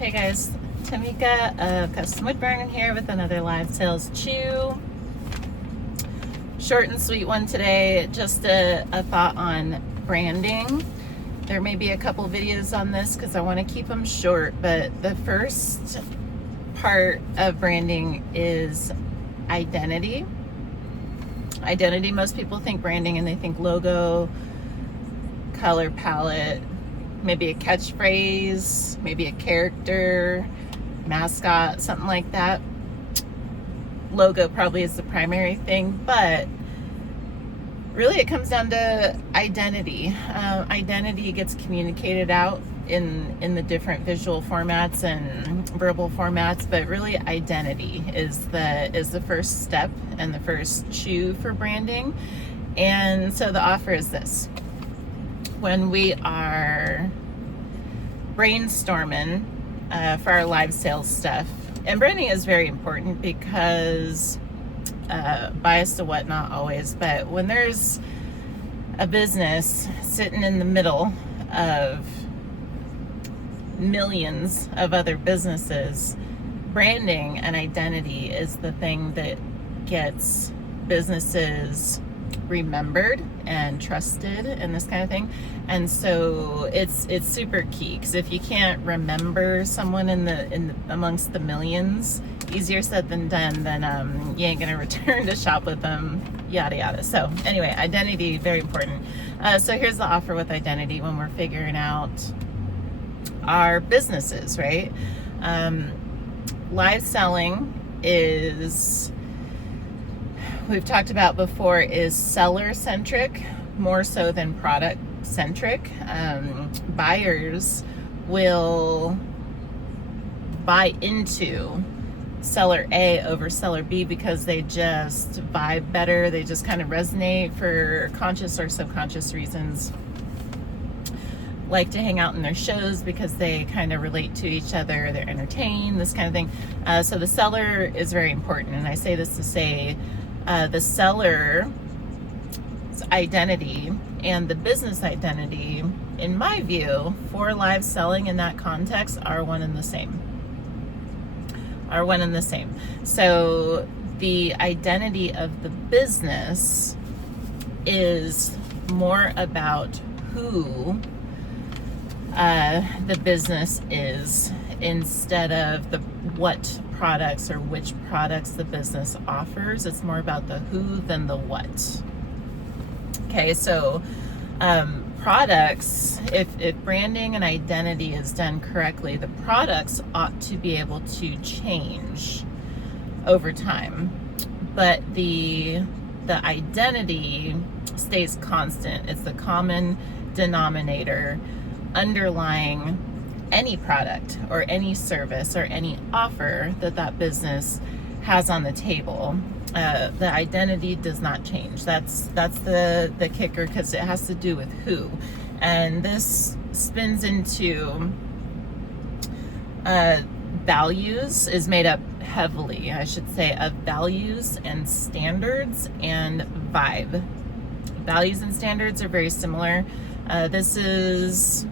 Hey guys, Tamika of Custom Wood Burning here with another live sales chew. Short and sweet one today, just a thought on branding. There may be a couple videos on this because I want to keep them short, but the first part of branding is identity. Identity, most people think branding and they think logo, color palette, maybe a catchphrase, maybe a character, mascot, something like that. Logo probably is the primary thing, but really it comes down to identity. Identity gets communicated out in the different visual formats and verbal formats, but really identity is the first step and the first chew for branding. And so the offer is this. When we are brainstorming for our live sales stuff, and branding is very important because bias to what, not always, but when there's a business sitting in the middle of millions of other businesses, branding and identity is the thing that gets businesses remembered and trusted and this kind of thing. And so it's super key, because if you can't remember someone in the amongst the millions, easier said than done, then you ain't gonna return to shop with them, yada yada. So anyway, identity, very important. So here's the offer with identity when we're figuring out our businesses, right? Live selling is, we've talked about before, is seller centric more so than product centric. Buyers will buy into seller A over seller B because they just vibe better. They just kind of resonate for conscious or subconscious reasons. Like to hang out in their shows because they kind of relate to each other. They're entertained, this kind of thing. So the seller is very important. And I say this to say, the seller's identity and the business identity, in my view, for live selling in that context are one and the same. So the identity of the business is more about who the business is, instead of what products or which products the business offers. It's more about the who than the what. Okay, so products, if branding and identity is done correctly, the products ought to be able to change over time, but the identity stays constant. It's the common denominator underlying any product or any service or any offer that business has on the table. The identity does not change. That's the kicker, because it has to do with who. And this spins into values, is made up heavily, I should say, of values and standards and vibe. Values and standards are very similar. This is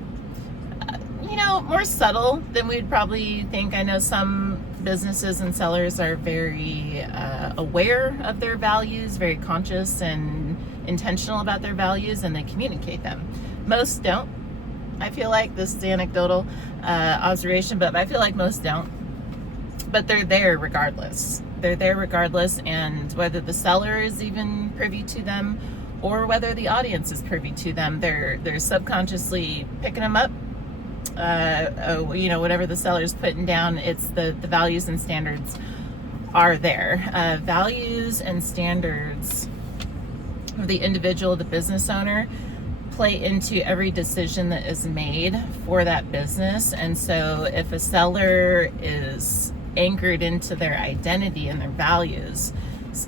more subtle than we'd probably think. I know some businesses and sellers are very aware of their values, very conscious and intentional about their values, and they communicate them. Most don't. I feel like this is anecdotal observation, but I feel like most don't. But they're there regardless. And whether the seller is even privy to them or whether the audience is privy to them, they're subconsciously picking them up. Whatever the seller's putting down, it's the values and standards are there. Values and standards of the individual, the business owner, play into every decision that is made for that business. And so if a seller is anchored into their identity and their values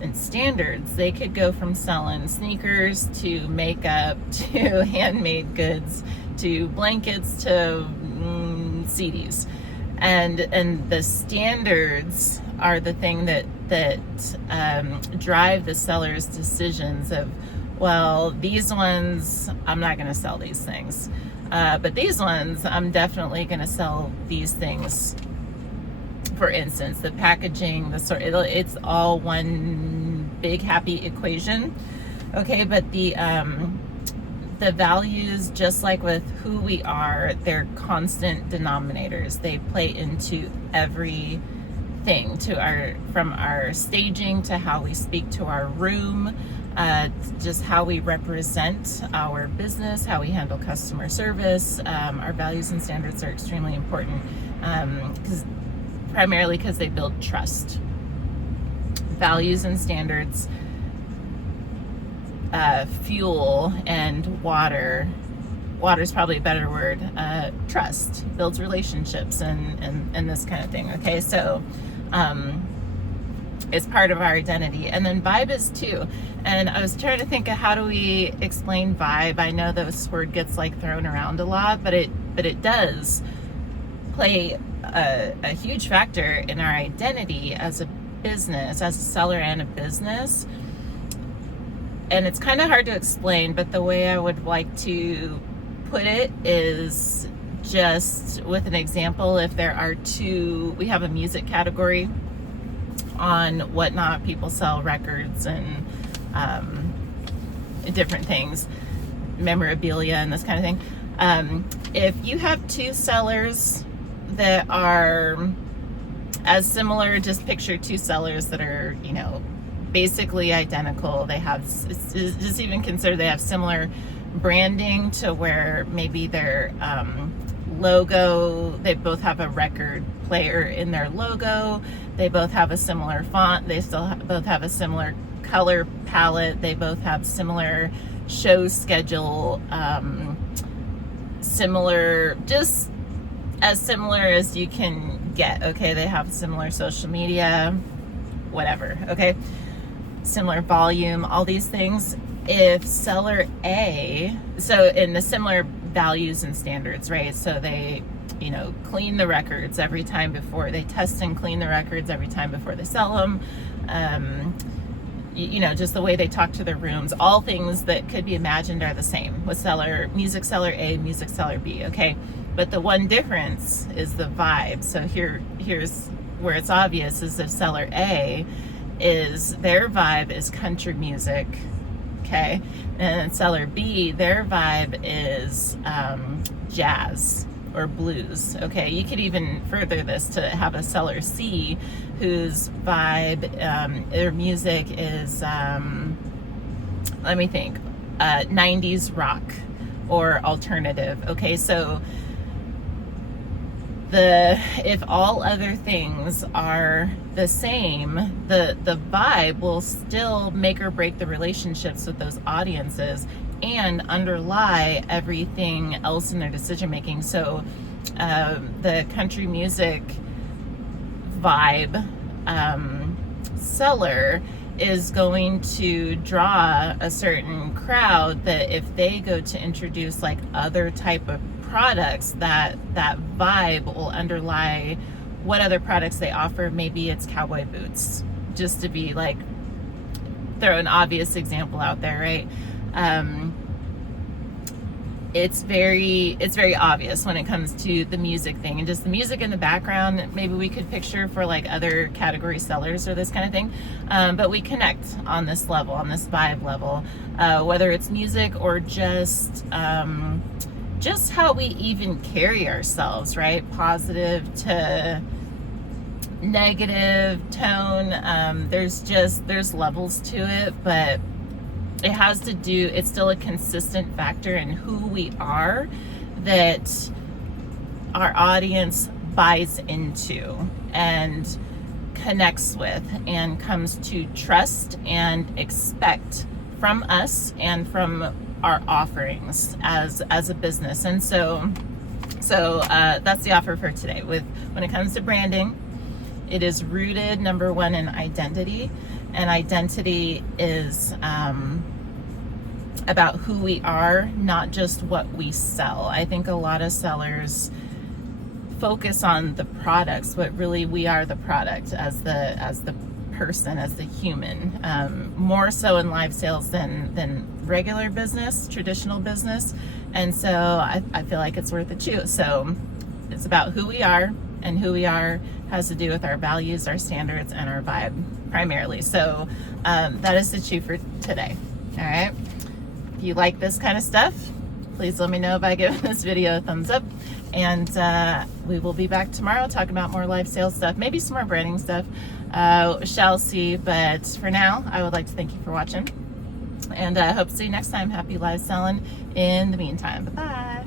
and standards, they could go from selling sneakers to makeup to handmade goods to blankets to CDs, and the standards are the thing that drive the seller's decisions of, well, these ones, I'm not going to sell these things. But these ones, I'm definitely going to sell these things. For instance, the packaging, the sort, it's all one big happy equation. Okay, but the values, just like with who we are, they're constant denominators. They play into everything, from our staging to how we speak to our room, just how we represent our business, how we handle customer service. Our values and standards are extremely important, primarily because they build trust. Values and standards fuel, and water's probably a better word, trust, builds relationships, and this kind of thing. Okay, so it's part of our identity. And then vibe is too. And I was trying to think of how do we explain vibe. I know this word gets like thrown around a lot, but it does play a huge factor in our identity as a business, as a seller and a business. And it's kind of hard to explain, but the way I would like to put it is just with an example. If there are we have a music category on Whatnot. People sell records and different things, memorabilia and this kind of thing. If you have two sellers that are as similar, just picture two sellers that are, basically identical. They have, just even consider they have similar branding to where maybe their logo, they both have a record player in their logo. They both have a similar font. They both have a similar color palette. They both have similar show schedule, similar, just as similar as you can get. Okay, they have similar social media, whatever. Okay, similar volume, all these things. If seller A, so in the similar values and standards, right? So they, clean the records every time before they test, and clean the records every time before they sell them. Just the way they talk to their rooms, all things that could be imagined are the same with music seller A, music seller B. Okay, but the one difference is the vibe. So here's where it's obvious, is if seller A is, their vibe is country music, okay, and seller B, their vibe is jazz or blues. Okay, you could even further this to have a seller C whose vibe, their music is, let me think, 90s rock or alternative. Okay, so if all other things are the same, the vibe will still make or break the relationships with those audiences and underlie everything else in their decision making. So the country music vibe seller is going to draw a certain crowd that if they go to introduce like other type of products, that vibe will underlie what other products they offer. Maybe it's cowboy boots, just to be like, throw an obvious example out there, right? It's very obvious when it comes to the music thing, and just the music in the background. Maybe we could picture for like other category sellers or this kind of thing, but we connect on this level, on this vibe level, whether it's music or just how we even carry ourselves, right? Positive to negative tone. There's levels to it, but it has to do, it's still a consistent factor in who we are that our audience buys into and connects with and comes to trust and expect from us and from our offerings as a business. And so that's the offer for today. When it comes to branding, it is rooted, number one, in identity. And identity is about who we are, not just what we sell. I think a lot of sellers focus on the products, but really we are the product as the person, as the human, more so in live sales than regular business, traditional business. And so I feel like it's worth it too. So it's about who we are, and who we are has to do with our values, our standards, and our vibe primarily. So that is the chew for today. All right. If you like this kind of stuff, please let me know by giving this video a thumbs up. And we will be back tomorrow talking about more live sales stuff, maybe some more branding stuff. Shall see. But for now, I would like to thank you for watching. And I hope to see you next time. Happy live selling in the meantime. Bye-bye.